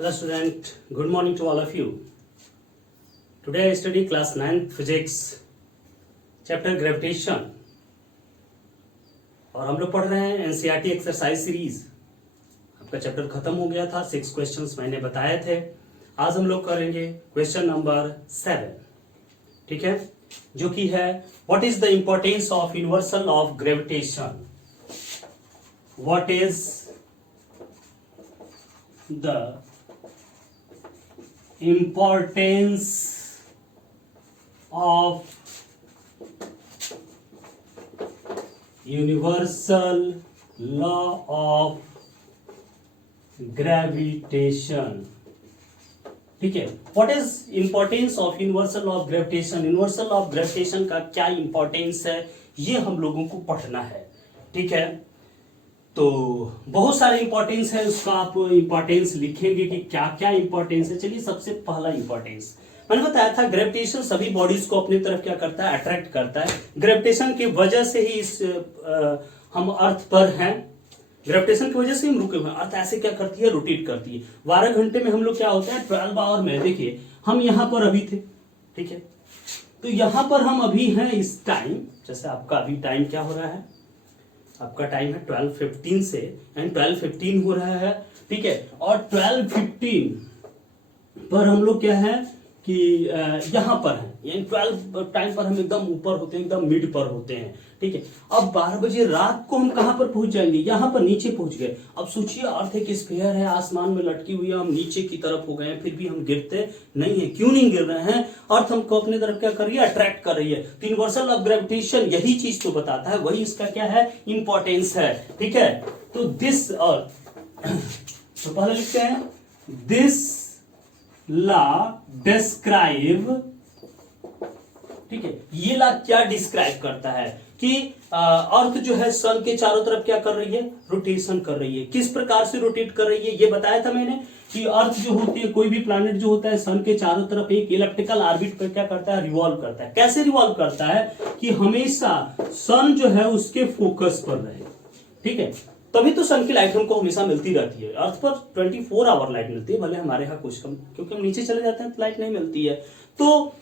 Hello student, good morning to all of you. Today I study class 9th physics, chapter gravitation. और हम लोग पढ़ रहे हैं एनसीईआरटी एक्सरसाइज सीरीज. आपका चैप्टर खत्म हो गया था, 6 क्वेश्चंस मैंने बताए थे. आज हम लोग करेंगे क्वेश्चन नंबर 7, ठीक है, जो कि है what is the importance of universal of gravitation. What is the importance of universal law of gravitation. ठीक है, what is importance of universal of gravitation. Universal of gravitation का क्या इंपॉर्टेंस है, ये हम लोगों को पढ़ना है. ठीक है, तो बहुत सारे इंपॉर्टेंस है, उसका आप इंपॉर्टेंस लिखेंगे कि क्या क्या इंपॉर्टेंस है. चलिए, सबसे पहला इंपॉर्टेंस मैंने बताया था, ग्रेविटेशन सभी बॉडीज को अपनी तरफ क्या करता है, अट्रैक्ट करता है. ग्रेविटेशन की वजह से ही हम अर्थ पर हैं. ग्रेविटेशन की वजह से हम रुके हुए हैं. अर्थ ऐसे क्या करती है, रोटेट करती है. 12 घंटे में हम लोग क्या होता है, 12 आवर में. देखिए, हम यहां पर अभी थे, ठीक है, तो यहां पर हम अभी हैं इस टाइम. जैसे आपका अभी टाइम क्या हो रहा है, आपका टाइम है 12:15 से, एंड 12:15 हो रहा है, ठीक है. और 12:15 पर हम लोग क्या है कि यहां पर है, यानी 12 टाइम पर हम एकदम ऊपर होते हैं, एकदम मिड पर होते हैं, ठीक है. अब 12 बजे रात को हम कहां पर पहुंच जाएंगे, यहां पर नीचे पहुंच गए. अब सोचिए, अर्थ एक स्फीयर है, आसमान में लटकी हुई है, हम नीचे की तरफ हो गए हैं, फिर भी हम गिरते नहीं है. क्यों नहीं गिर रहे हैं, अर्थ हमको अपने तरफ क्या कर रही है, अट्रैक्ट कर रही है. तो यूनिवर्सल ऑफ ग्रेविटेशन यही चीज तो बताता है, वही इसका क्या है, इंपॉर्टेंस है. ठीक है, तो दिस तो पहले लिखते हैं, दिस लॉ डिस्क्राइब, ठीक है, ये लॉ क्या डिस्क्राइब करता है कि अर्थ जो है सन के चारों तरफ क्या कर रही है, रोटेशन कर रही है. किस प्रकार से रोटेट कर रही है, ये बताया था मैंने कि अर्थ जो होती है, कोई भी प्लैनेट जो होता है, सन के चारों तरफ एक इलिप्टिकल ऑर्बिट पर क्या करता है, रिवॉल्व करता है. कैसे रिवॉल्व करता है कि हमेशा सन जो है उसके फोकस पर रहे. ठीक है, तभी तो सन की लाइट हमको हमेशा मिलती रहती है. अर्थ पर 24 आवर लाइट मिलती है, भले हमारे यहाँ कुछ कम, क्योंकि हम नीचे चले जाते हैं तो लाइट नहीं मिलती है. तो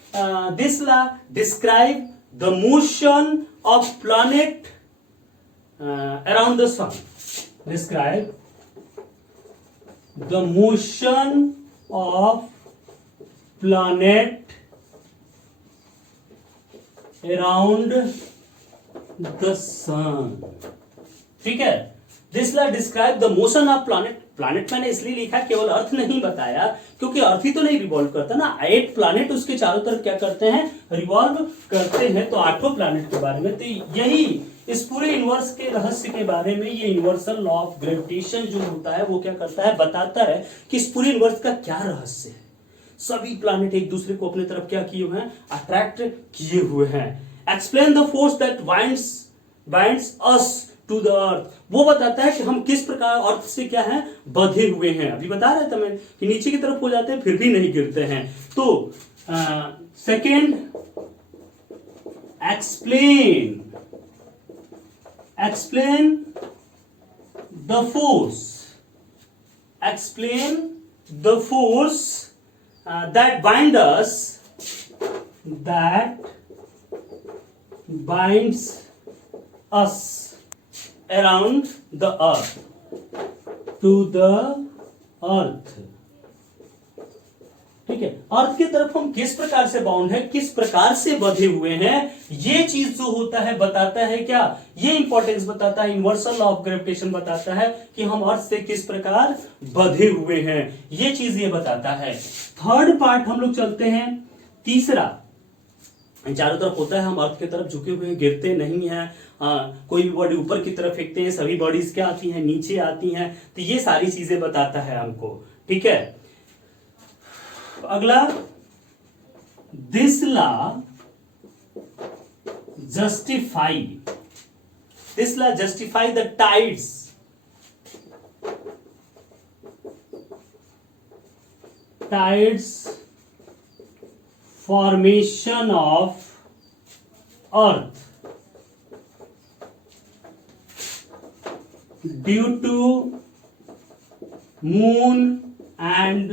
this law describe the motion of planet around the sun. Describe the motion of planet around the sun. ठीक है, this law describe the motion of planet. Planet मैंने इसलिए लिखा, केवल अर्थ नहीं बताया, क्योंकि अर्थ ही तो नहीं रिवॉल्व करता ना, 8 प्लैनेट उसके चारों तरफ क्या करते हैं, रिवॉल्व करते हैं. तो 8 प्लैनेट के बारे में, तो यही इस पूरे यूनिवर्स के रहस्य के बारे में ये यूनिवर्सल लॉ ऑफ ग्रेविटेशन जो होता है वो क्या करता है, बताता है कि इस पूरे यूनिवर्स का क्या रहस्य है. सभी प्लैनेट एक दूसरे को अपने तरफ क्या किए हुए हैं, अट्रैक्ट किए हुए हैं. Explain the force that binds us to the earth. वो बताता है कि हम किस प्रकार अर्थ से क्या है, बंधे हुए हैं. अभी बता रहे थे मैं कि नीचे की तरफ हो जाते हैं फिर भी नहीं गिरते हैं. तो second, explain the force that binds us around the earth, to the earth. ठीक है, अर्थ की तरफ हम किस प्रकार से बाउंड है, किस प्रकार से बंधे हुए हैं, ये चीज जो होता है बताता है क्या, ये इंपॉर्टेंस बताता है. यूनिवर्सल ऑफ ग्रेविटेशन बताता है कि हम अर्थ से किस प्रकार बंधे हुए हैं, ये चीज ये बताता है. थर्ड पार्ट हम लोग चलते हैं. तीसरा, चारों तरफ होता है, हम अर्थ की तरफ झुके हुए हैं, गिरते नहीं हैं. कोई भी बॉडी ऊपर की तरफ फेंकते हैं, सभी बॉडीज क्या आती हैं, नीचे आती हैं. तो ये सारी चीजें बताता है हमको. ठीक है, अगला, this law justify the tides formation of earth due to moon and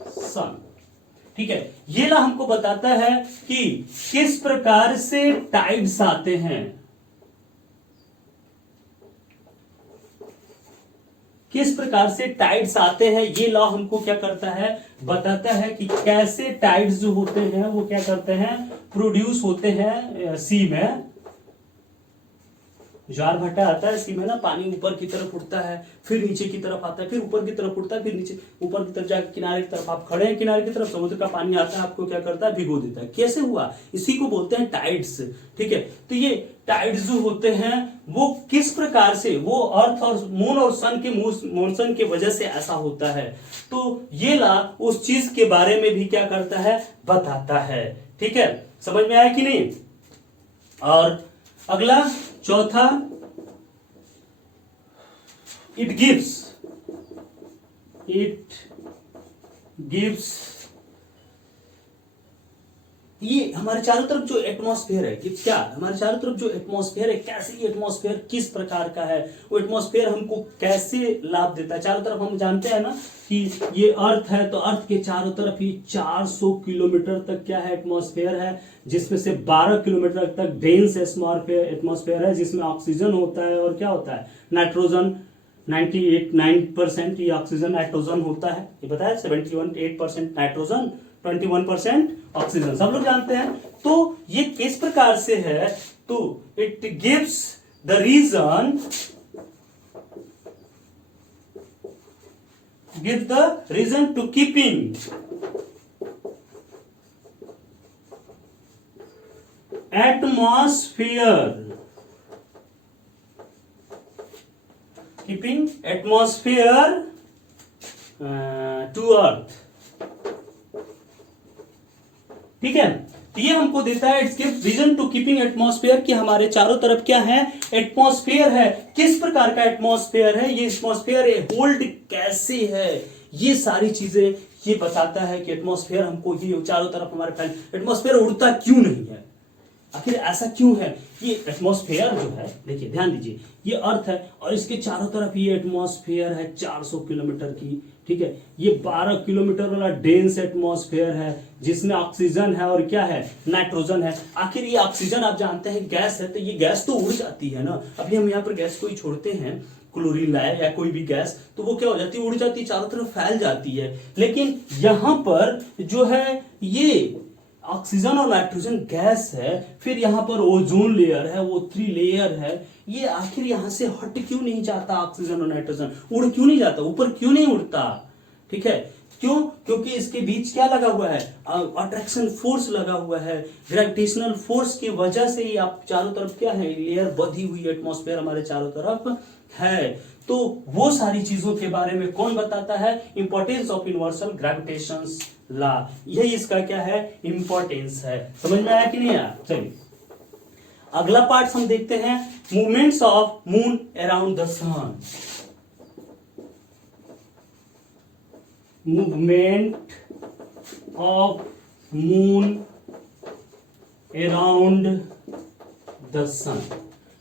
sun. ठीक है, ये ला हमको बताता है कि किस प्रकार से टाइड्स आते हैं, किस प्रकार से टाइड्स आते हैं। ये लॉ हमको क्या करता है, बताता है कि कैसे टाइड्स जो होते हैं वो क्या करते हैं, प्रोड्यूस होते हैं सी में। ज्वार भाटा आता है सी में ना, पानी ऊपर की तरफ उठता है, फिर नीचे की तरफ आता है, फिर ऊपर की तरफ उठता है, फिर नीचे ऊपर की तरफ जाकर किनारे की तरफ, आप खड़े हैं किनारे की तरफ, समुद्र का पानी आता है, आपको क्या करता है, भिगो देता है। कैसे हुआ, इसी को बोलते हैं टाइड्स। ठीक है, तो ये टाइड्स जो होते हैं वो किस प्रकार से, वो अर्थ और मून और सन के मोशन की वजह से ऐसा होता है। तो ये ला उस चीज के बारे में भी क्या करता है, बताता है। ठीक है, समझ में आया कि नहीं। और अगला चौथा, इट गिव्स, ये हमारे चारों तरफ जो एटमॉस्फेयर है, कि क्या हमारे चारों तरफ जो एटमॉस्फेयर है, कैसे ये एटमॉस्फेयर किस प्रकार का है, वो एटमॉस्फेयर हमको कैसे लाभ देता है। चारों तरफ हम जानते हैं ना कि ये अर्थ है, तो अर्थ के चारों तरफ ही 400 किलोमीटर तक क्या है, एटमॉस्फेयर है, जिसमें से 12 किलोमीटर तक डेंस एटमॉस्फेयर है, जिसमें ऑक्सीजन होता है और क्या होता है, नाइट्रोजन। 98% ये ऑक्सीजन नाइट्रोजन होता है, ये बताया। 78% नाइट्रोजन, 21% ऑक्सीजन, सब लोग जानते हैं। तो ये किस प्रकार से है, तो it gives the reason to keeping atmosphere to earth। ठीक है, तो ये हमको देता है, it's gives reason to keeping atmosphere, कि हमारे चारों तरफ क्या है, एटमॉस्फेयर है। किस प्रकार का एटमॉस्फेयर है, ये एटमॉस्फेयर होल्ड कैसे है, ये सारी चीजें ये बताता है कि एटमॉस्फेयर हमको ये चारों तरफ हमारे फैल, एटमॉस्फेयर उड़ता क्यों नहीं है, आखिर ऐसा क्यों है। ये एटमॉस्फेयर जो है, देखिए ध्यान दीजिए, ये अर्थ है और इसके चारों तरफ ये एटमॉस्फेयर है 400 किलोमीटर की। ठीक है, ये 12 किलोमीटर वाला डेंस एटमॉस्फेयर है, जिसमें ऑक्सीजन है और क्या है, नाइट्रोजन है। आखिर ये ऑक्सीजन आप जानते हैं गैस है, तो ये गैस तो उड़ जाती है ना। अभी हम यहाँ पर गैस को ही छोड़ते हैं, क्लोरीन लाया या कोई भी गैस, तो वो क्या हो जाती है, उड़ जाती है, चारों तरफ फैल जाती है। लेकिन यहां पर जो है ये ऑक्सीजन और नाइट्रोजन गैस है, फिर यहां पर ओजोन लेयर है, वो 3 लेयर है, ये आखिर यहां से हट क्यों नहीं जाता, ऑक्सीजन और नाइट्रोजन उड़ क्यों नहीं जाता, ऊपर क्यों नहीं उड़ता। ठीक है, क्यों, क्योंकि इसके बीच क्या लगा हुआ है, अट्रैक्शन फोर्स लगा हुआ है, ग्रेविटेशनल फोर्स की वजह से ही आप चारों तरफ क्या है, लेयर बधी हुई एटमॉस्फेयर हमारे चारों तरफ है। तो वो सारी चीजों के बारे में कौन बताता है, इंपॉर्टेंस ऑफ यूनिवर्सल ग्रेविटेशन ला, यही इसका क्या है, इंपॉर्टेंस है। समझ में आया कि नहीं आया। चलिए अगला पार्ट हम देखते हैं, movements of moon around the sun. Movement of moon around the sun.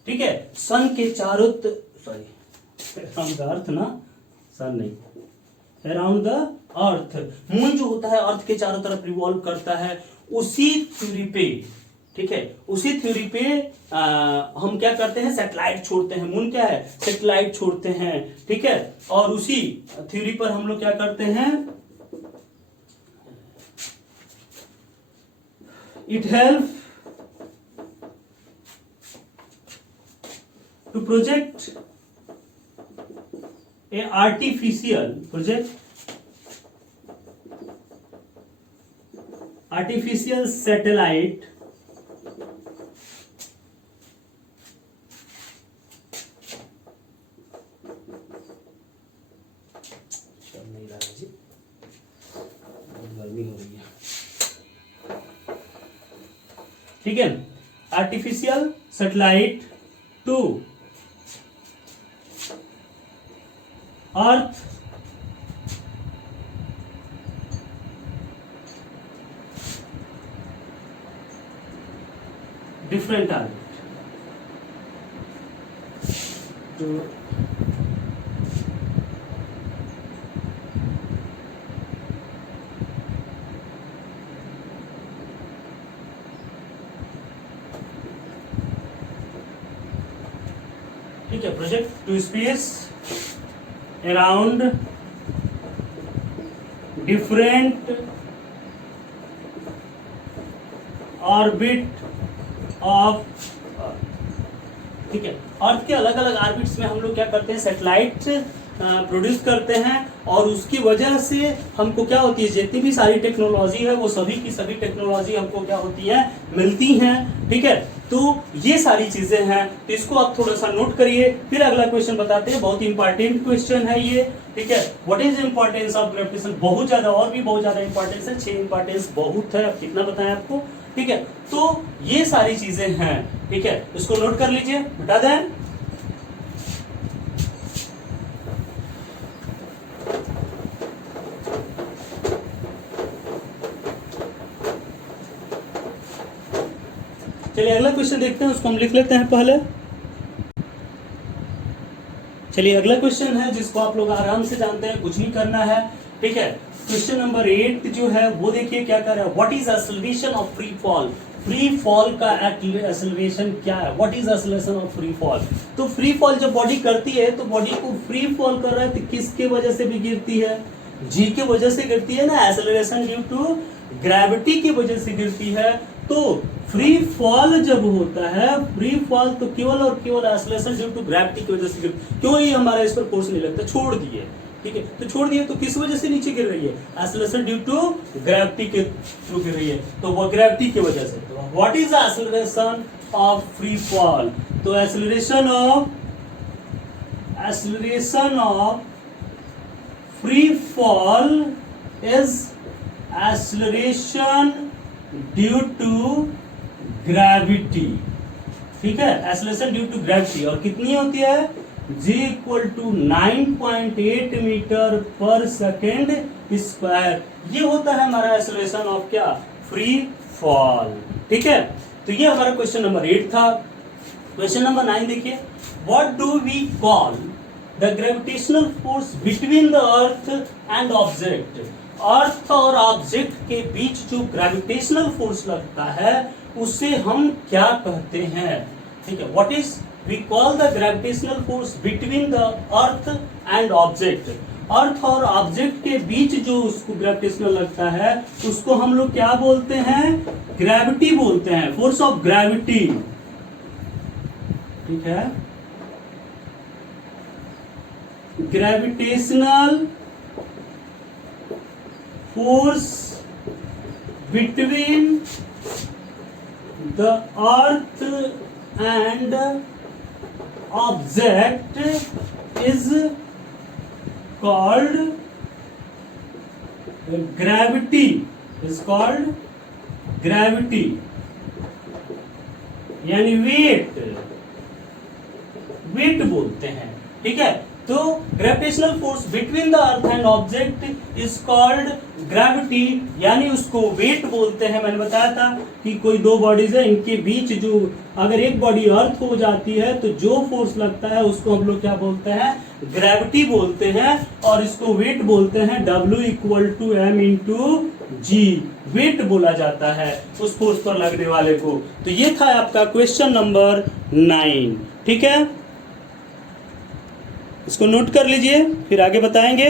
ठीक है, सन के चारों अराउंड द अर्थ ना, सन नहीं, अराउंड द अर्थ। मून जो होता है अर्थ के चारों तरफ रिवॉल्व करता है, उसी थ्योरी पे। ठीक है, उसी थ्योरी पे हम क्या करते हैं, सैटेलाइट छोड़ते हैं। मून क्या है, सैटेलाइट छोड़ते हैं। ठीक है, और उसी थ्योरी पर हम लोग क्या करते हैं, it help to project a artificial satellite नहीं रहा जी, गर्मी हो रही है। ठीक है, artificial satellite to earth different target, जो ठीक है, project to space around different orbit of, ठीक है, अर्थ के अलग अलग ऑर्बिट्स में हम लोग क्या करते हैं, सैटेलाइट प्रोड्यूस करते हैं, और उसकी वजह से हमको क्या होती है, जितनी भी सारी टेक्नोलॉजी है वो सभी की सभी टेक्नोलॉजी हमको क्या होती है, मिलती हैं, ठीक है। तो ये सारी चीजें हैं, तो इसको आप थोड़ा सा नोट करिए। फिर अगला क्वेश्चन बताते हैं, बहुत इंपॉर्टेंट क्वेश्चन है ये, ठीक है। What is importance of gravitation, बहुत ज्यादा, और भी बहुत ज्यादा इंपॉर्टेंस है, 6 इंपॉर्टेंस बहुत है, अब कितना बताएं आपको, ठीक है। तो ये सारी चीजें हैं, ठीक है, इसको नोट कर लीजिए, बता दें। चलिए अगला क्वेश्चन देखते हैं, उसको हम लिख लेते हैं पहले। चलिए अगला क्वेश्चन है जिसको आप लोग आराम से जानते हैं, कुछ नहीं करना है, ठीक है। क्वेश्चन नंबर 8 जो है वो देखिए क्या कर रहा है, what is acceleration of free fall, free fall का एक्सेलरेशन क्या है, what is acceleration of free fall. तो फ्री फॉल जब बॉडी करती है तो बॉडी को फ्री फॉल कर रहा है, तो किसके वजह से भी गिरती है, जी के वजह से गिरती है ना, एक्सेलरेशन ड्यू टू ग्रेविटी की वजह से गिरती है। तो फ्री फॉल जब होता है, फ्री फॉल तो केवल और केवल एक्सेलरेशन ड्यू टू ग्रेविटी की वजह से गिरती, क्यों ही हमारा इस पर फोर्स नहीं लगता, छोड़ दिए, ठीक है, तो छोड़ दिए, तो किस वजह से नीचे गिर रही है, एक्सेलरेशन ड्यू टू ग्रेविटी के थ्रू गिर रही है, तो वो ग्रेविटी की वजह से। तो what is acceleration of free fall, तो acceleration of free fall is acceleration due to gravity, ठीक है, एक्सेलरेशन ड्यू टू ग्रेविटी, और कितनी होती है, G = 9.8 मीटर पर सेकेंड स्क्वायर, ये होता है हमारा एक्सेलरेशन ऑफ क्या, फ्री फॉल, ठीक है। तो ये हमारा क्वेश्चन नंबर 8 था। क्वेश्चन नंबर 9 देखिए, what do we call the gravitational force between the earth and object, earth और ऑब्जेक्ट के बीच जो ग्रेविटेशनल फोर्स लगता है उसे हम क्या कहते हैं, ठीक है। What is we call the gravitational force between the earth and object, earth और ऑब्जेक्ट के बीच जो उसको ग्रेविटेशनल लगता है उसको हम लोग क्या बोलते हैं, ग्रेविटी बोलते हैं, फोर्स ऑफ ग्रेविटी, ठीक है। Gravitational force between the earth and object is called gravity, is called gravity, यानी वेट, वेट बोलते हैं, ठीक है। तो gravitational force between the earth and object is called gravity, यानी उसको वेट बोलते हैं। मैंने बताया था कि कोई दो बॉडीज है, इनके बीच जो अगर एक बॉडी अर्थ हो जाती है तो जो फोर्स लगता है उसको हम लोग क्या बोलते हैं, ग्रेविटी बोलते हैं, और इसको वेट बोलते हैं, W = m/g, वेट बोला जाता है उस फोर्स पर लगने वाले को। तो ये था आपका क्वेश्चन नंबर 9, ठीक है, इसको नोट कर लीजिए, फिर आगे बताएंगे।